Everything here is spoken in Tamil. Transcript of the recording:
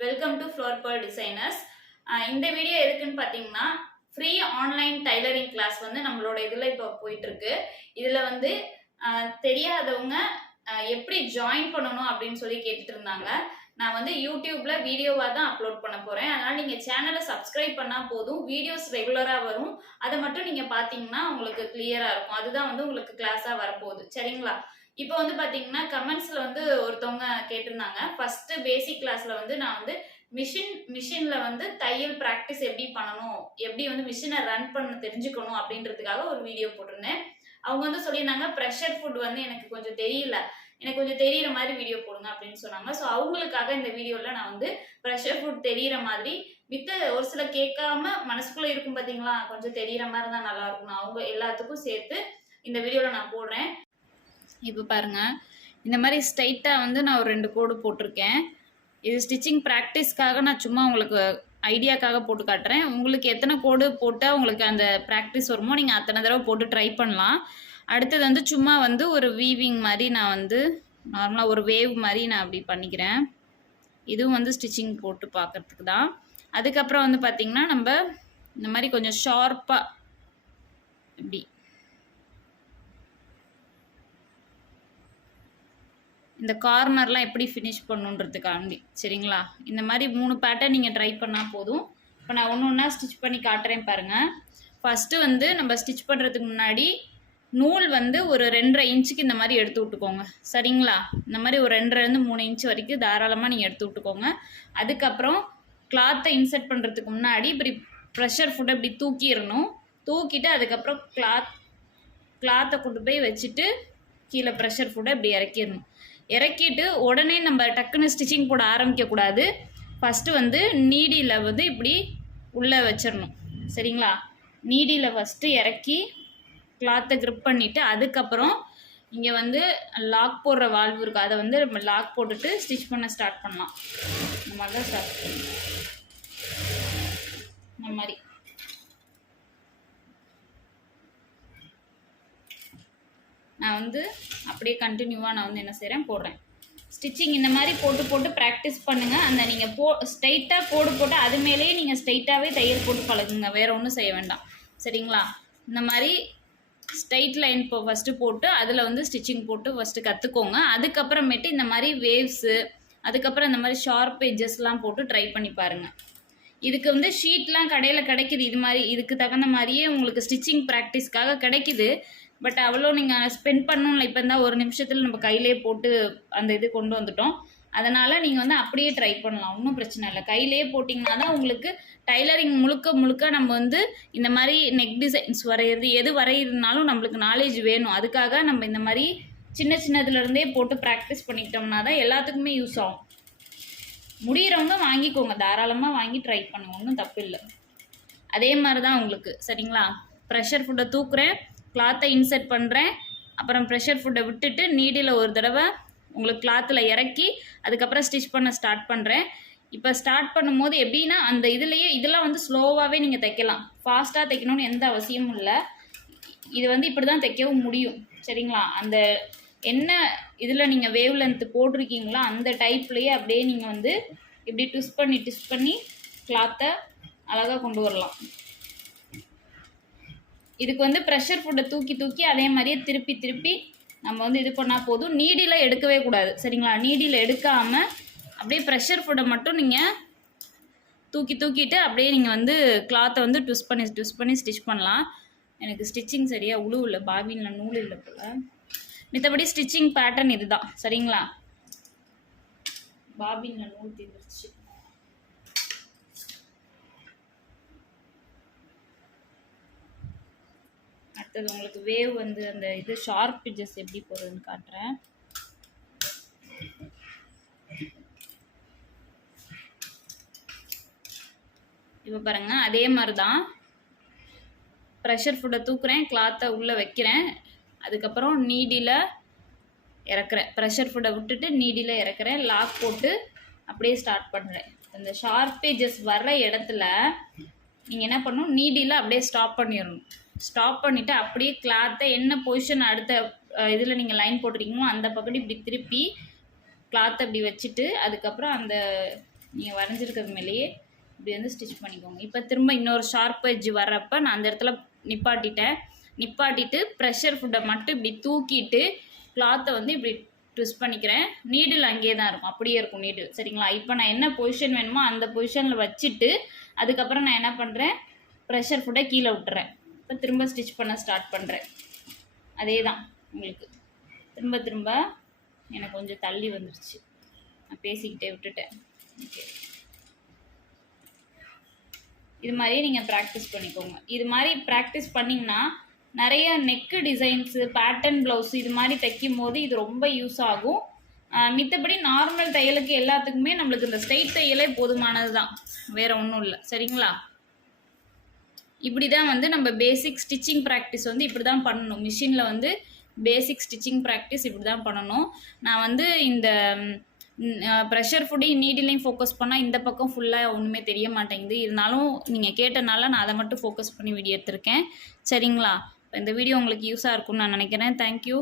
Welcome to floor pearl designers. இந்த வீடியோ எதுக்குன்னு பார்த்தீங்கன்னா, ஃப்ரீ ஆன்லைன் டைலரிங் கிளாஸ் வந்து நம்மளோட இதில் இப்போ போயிட்டு இருக்கு. இதில் வந்து தெரியாதவங்க எப்படி ஜாயின் பண்ணணும் அப்படின்னு சொல்லி கேட்டுட்டு இருந்தாங்க. நான் வந்து யூடியூப்ல வீடியோவாக தான் அப்லோட் பண்ண போகிறேன். அதனால் நீங்கள் சேனலை சப்ஸ்கிரைப் பண்ணால் போதும், வீடியோஸ் ரெகுலராக வரும். அதை மட்டும் நீங்கள் பார்த்தீங்கன்னா உங்களுக்கு கிளியராக இருக்கும். அதுதான் வந்து உங்களுக்கு கிளாஸாக வரப்போகுது. சரிங்களா? இப்போ வந்து பார்த்தீங்கன்னா கமெண்ட்ஸில் வந்து ஒருத்தவங்க கேட்டிருந்தாங்க, ஃபர்ஸ்ட் பேசிக் கிளாஸில் வந்து நான் வந்து மிஷினில் வந்து தையல் ப்ராக்டிஸ் எப்படி பண்ணணும், எப்படி வந்து மிஷினை ரன் பண்ண தெரிஞ்சுக்கணும் அப்படின்றதுக்காக ஒரு வீடியோ போட்டிருந்தேன். அவங்க வந்து சொல்லியிருந்தாங்க, ப்ரெஷர் ஃபுட் வந்து எனக்கு கொஞ்சம் தெரியல, எனக்கு கொஞ்சம் தெரியிற மாதிரி வீடியோ போடுங்க அப்படின்னு சொன்னாங்க. ஸோ அவங்களுக்காக இந்த வீடியோவில் நான் வந்து ப்ரெஷர் ஃபுட் தெரியிற மாதிரி வித்து ஒரு சில கேட்காம மனசுக்குள்ளே இருக்கும் பார்த்தீங்களா, கொஞ்சம் தெரியிற மாதிரி தான் நல்லா இருக்கும், அவங்க எல்லாத்துக்கும் சேர்த்து இந்த வீடியோவில் நான் போடுறேன். இப்போ பாருங்க, இந்த மாதிரி ஸ்ட்ரைட்டாக வந்து நான் ஒரு 2 கோடு போட்டிருக்கேன். இது ஸ்டிச்சிங் ப்ராக்டிஸ்க்காக நான் சும்மா உங்களுக்கு ஐடியாக்காக போட்டு காட்டுறேன். உங்களுக்கு எத்தனை கோடு போட்டால் உங்களுக்கு அந்த ப்ராக்டிஸ் வருமோ நீங்கள் அத்தனை தடவை போட்டு ட்ரை பண்ணலாம். அடுத்தது வந்து சும்மா வந்து ஒரு வீவிங் மாதிரி நான் வந்து நார்மலாக ஒரு வேவ் மாதிரி நான் அப்படி பண்ணிக்கிறேன். இதுவும் வந்து ஸ்டிச்சிங் போட்டு பார்க்குறதுக்கு தான். அதுக்கப்புறம் வந்து பார்த்திங்கன்னா நம்ம இந்த மாதிரி கொஞ்சம் ஷார்ப்பாக இப்படி இந்த கார்னர்லாம் எப்படி ஃபினிஷ் பண்ணுன்றதுக்காண்டி. சரிங்களா? இந்த மாதிரி 3 பேட்டர்ன் நீங்கள் ட்ரை பண்ணால் போதும். இப்போ நான் ஒன்று ஒன்றா ஸ்டிச் பண்ணி காட்டுறேன் பாருங்கள். ஃபஸ்ட்டு வந்து நம்ம ஸ்டிச் பண்ணுறதுக்கு முன்னாடி நூல் வந்து ஒரு 2.5 இன்ச்சுக்கு இந்த மாதிரி எடுத்து விட்டுக்கோங்க. சரிங்களா? இந்த மாதிரி ஒரு 2.5 3 இன்ச்சு வரைக்கும் தாராளமாக நீங்கள் எடுத்து விட்டுக்கோங்க. அதுக்கப்புறம் கிளாத்தை இன்சர்ட் பண்ணுறதுக்கு முன்னாடி இப்படி ப்ரெஷர் ஃபுட்டை இப்படி தூக்கிடணும். தூக்கிட்டு அதுக்கப்புறம் கிளாத்தை கொண்டு போய் வச்சுட்டு கீழே ப்ரெஷர் ஃபுட்டை இப்படி இறக்கிடணும். இறக்கிட்டு உடனே நம்ம டக்குன்னு ஸ்டிச்சிங் போட ஆரம்பிக்கக்கூடாது. ஃபஸ்ட்டு வந்து நீடியில் வந்து இப்படி உள்ளே வச்சிடணும். சரிங்களா? நீடியில் ஃபஸ்ட்டு இறக்கி கிளாத்தை க்ரிப் பண்ணிவிட்டு அதுக்கப்புறம் இங்கே வந்து லாக் போடுற வால்வு இருக்குது, அதை வந்து நம்ம லாக் போட்டுட்டு ஸ்டிச் பண்ண ஸ்டார்ட் பண்ணலாம். இந்த மாதிரி தான் ஸ்டார்ட் பண்ணணும். இந்த மாதிரி நான் வந்து அப்படியே கண்டினியூவாக நான் வந்து என்ன செய்கிறேன், போடுறேன். ஸ்டிச்சிங் இந்த மாதிரி போட்டு ப்ராக்டிஸ் பண்ணுங்கள். அந்த நீங்கள் ஸ்ட்ரைட்டாக கோடு போட்டு அது மேலேயே நீங்கள் ஸ்ட்ரைட்டாகவே தையல் போட்டு பழகுங்க, வேறு ஒன்றும் செய்ய வேண்டாம். சரிங்களா? இந்த மாதிரி ஸ்ட்ரைட் லைன் ஃபஸ்ட்டு போட்டு அதில் வந்து ஸ்டிச்சிங் போட்டு ஃபஸ்ட்டு கற்றுக்கோங்க. அதுக்கப்புறமேட்டு இந்த மாதிரி வேவ்ஸு, அதுக்கப்புறம் இந்த மாதிரி ஷார்ப் எட்ஜஸ்லாம் போட்டு ட்ரை பண்ணி பாருங்கள். இதுக்கு வந்து ஷீட்லாம் கடையில் கிடைக்கிது. இது மாதிரி இதுக்கு தகுந்த மாதிரியே உங்களுக்கு ஸ்டிச்சிங் ப்ராக்டிஸ்க்காக கிடைக்கிது. பட் அவ்வளோ நீங்கள் ஸ்பெண்ட் பண்ணணும்ல. இப்போ இருந்தால் ஒரு நிமிஷத்தில் நம்ம கையிலே போட்டு அந்த இது கொண்டு வந்துட்டோம். அதனால் நீங்கள் வந்து அப்படியே ட்ரை பண்ணலாம், ஒன்றும் பிரச்சனை இல்லை. கையிலே போட்டிங்கன்னா தான் உங்களுக்கு டைலரிங் முழுக்க நம்ம வந்து இந்த மாதிரி நெக் டிசைன்ஸ் வரைகிறது, எது வரைகிறதுனாலும் நம்மளுக்கு நாலேஜ் வேணும். அதுக்காக நம்ம இந்த மாதிரி சின்னதுலேருந்தே போட்டு ப்ராக்டிஸ் பண்ணிக்கிட்டோம்னா தான் எல்லாத்துக்குமே யூஸ் ஆகும். முடிகிறவங்க வாங்கிக்கோங்க, தாராளமாக வாங்கி ட்ரை பண்ணுங்க, ஒன்றும் தப்பு இல்லை. அதே மாதிரி தான் உங்களுக்கு. சரிங்களா? ப்ரெஷர் ஃபுட்டை தூக்குறேன், கிளாத்தை இன்சர்ட் பண்ணுறேன், அப்புறம் ப்ரெஷர் ஃபுட்டை விட்டுட்டு நீடில் ஒரு தடவை உங்களுக்கு கிளாத்தில் இறக்கி அதுக்கப்புறம் ஸ்டிச் பண்ண ஸ்டார்ட் பண்ணுறேன். இப்போ ஸ்டார்ட் பண்ணும்போது எப்படின்னா அந்த இதெல்லாம் வந்து ஸ்லோவாகவே நீங்கள் தைக்கலாம், ஃபாஸ்ட்டாக தைக்கணும்னு எந்த அவசியமும் இல்லை. இது வந்து இப்படி தான் தைக்கவும் முடியும். சரிங்களா? அந்த என்ன இதில் நீங்கள் வேவ் லென்த்து போட்டிருக்கீங்களோ அந்த டைப்லேயே அப்படியே நீங்கள் வந்து இப்படி ட்விஸ்ட் பண்ணி கிளாத்தை அழகாக கொண்டு வரலாம். இதுக்கு வந்து ப்ரெஷர் ஃபுட்டை தூக்கி அதே மாதிரியே திருப்பி நம்ம வந்து இது பண்ணால் போதும். நீடியில் எடுக்கவே கூடாது. சரிங்களா? நீடியில் எடுக்காமல் அப்படியே ப்ரெஷர் ஃபுட்டை மட்டும் நீங்கள் தூக்கிட்டு அப்படியே நீங்கள் வந்து கிளாத்தை வந்து ட்விஸ்ட் பண்ணி ஸ்டிச் பண்ணலாம். எனக்கு ஸ்டிச்சிங் சரியாக உழுவில்லை, பாபினில் நூல் இல்லை போல். மித்தபடி ஸ்டிச்சிங் பேட்டர்ன் இது தான். சரிங்களா? பாபினில் நூல் தீர்ந்துருச்சு. அடுத்தது உங்களுக்கு வேவ் வந்து அந்த இது ஷார்ப் எட்ஜஸ் எப்படி போடுறதுன்னு காட்டுறேன். இப்போ பாருங்கள், அதே மாதிரி தான் ப்ரெஷர் ஃபுட்டை தூக்குறேன், கிளாத்தை உள்ளே வைக்கிறேன், அதுக்கப்புறம் நீடியில் இறக்குறேன், ப்ரெஷர் ஃபுட்டை விட்டுட்டு நீடியில் இறக்குறேன், லாக் போட்டு அப்படியே ஸ்டார்ட் பண்ணுறேன். அந்த ஷார்ப் எட்ஜஸ் வர்ற இடத்துல நீங்கள் என்ன பண்ணணும், நீடியில் அப்படியே ஸ்டாப் பண்ணிடணும். ஸ்டாப் பண்ணிவிட்டு அப்படியே கிளாத்தை என்ன பொசிஷன் அடுத்த இதில் நீங்கள் லைன் போட்டிருக்கீங்களோ அந்த பக்கம் இப்படி திருப்பி கிளாத்தை இப்படி வச்சுட்டு அதுக்கப்புறம் அந்த நீங்கள் வரைஞ்சிருக்கிறது மேலேயே இப்படி வந்து ஸ்டிச் பண்ணிக்கோங்க. இப்போ திரும்ப இன்னொரு ஷார்ப் எட்ஜ் வர்றப்ப நான் அந்த இடத்துல நிப்பாட்டிட்டு ப்ரெஷர் ஃபுட்டை மட்டும் இப்படி தூக்கிட்டு கிளாத்தை வந்து இப்படி ட்விஸ்ட் பண்ணிக்கிறேன். நீடில் அங்கேயே தான் இருக்கும், அப்படியே இருக்கும் நீடில். சரிங்களா? இப்போ நான் என்ன பொசிஷன் வேணுமோ அந்த பொசிஷனில் வச்சுட்டு அதுக்கப்புறம் நான் என்ன பண்ணுறேன், ப்ரெஷர் ஃபுட்டை கீழே விட்டுறேன். இப்போ திரும்ப ஸ்டிச் பண்ண ஸ்டார்ட் பண்ணுறேன். அதே தான் உங்களுக்கு திரும்ப எனக்கு கொஞ்சம் தள்ளி வந்துருச்சு, நான் பேசிக்கிட்டே விட்டுட்டேன். ஓகே, இது மாதிரி நீங்கள் ப்ராக்டிஸ் பண்ணிக்கோங்க. இது மாதிரி ப்ராக்டிஸ் பண்ணிங்கன்னா நிறைய நெக்கு டிசைன்ஸு, பேட்டர்ன் ப்ளவுஸ் இது மாதிரி தைக்கும் போது இது ரொம்ப யூஸ் ஆகும். மித்தபடி நார்மல் தையலுக்கு எல்லாத்துக்குமே நம்மளுக்கு இந்த ஸ்ட்ரெயிட் தையலே போதுமானது தான், வேறு ஒன்றும் இல்லை. சரிங்களா? இப்படி தான் வந்து நம்ம பேசிக் ஸ்டிச்சிங் ப்ராக்டிஸ் வந்து இப்படி தான் பண்ணணும். மிஷினில் வந்து பேசிக் ஸ்டிச்சிங் ப்ராக்டிஸ் இப்படி தான் பண்ணணும். நான் வந்து இந்த ப்ரெஷர் ஃபுட்டையும் நீடிலையும் ஃபோக்கஸ் பண்ணால் இந்த பக்கம் ஃபுல்லாக ஒன்றுமே தெரிய மாட்டேங்குது. இருந்தாலும் நீங்கள் கேட்டனால நான் அதை மட்டும் ஃபோக்கஸ் பண்ணி வீடியோ எடுத்திருக்கேன். சரிங்களா? இந்த வீடியோ உங்களுக்கு யூஸாக இருக்கும்னு நான் நினைக்கிறேன். தேங்க்யூ.